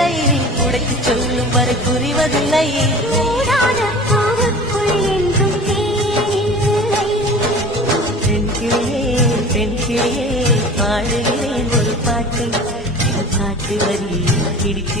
புரியவில்லை உடைத்து சொல்லும் வரை புரிவதில்லை பெண்கிளியே பாடுகிறேன் ஒரு பாட்டு பாட்டு வரி பிடித்து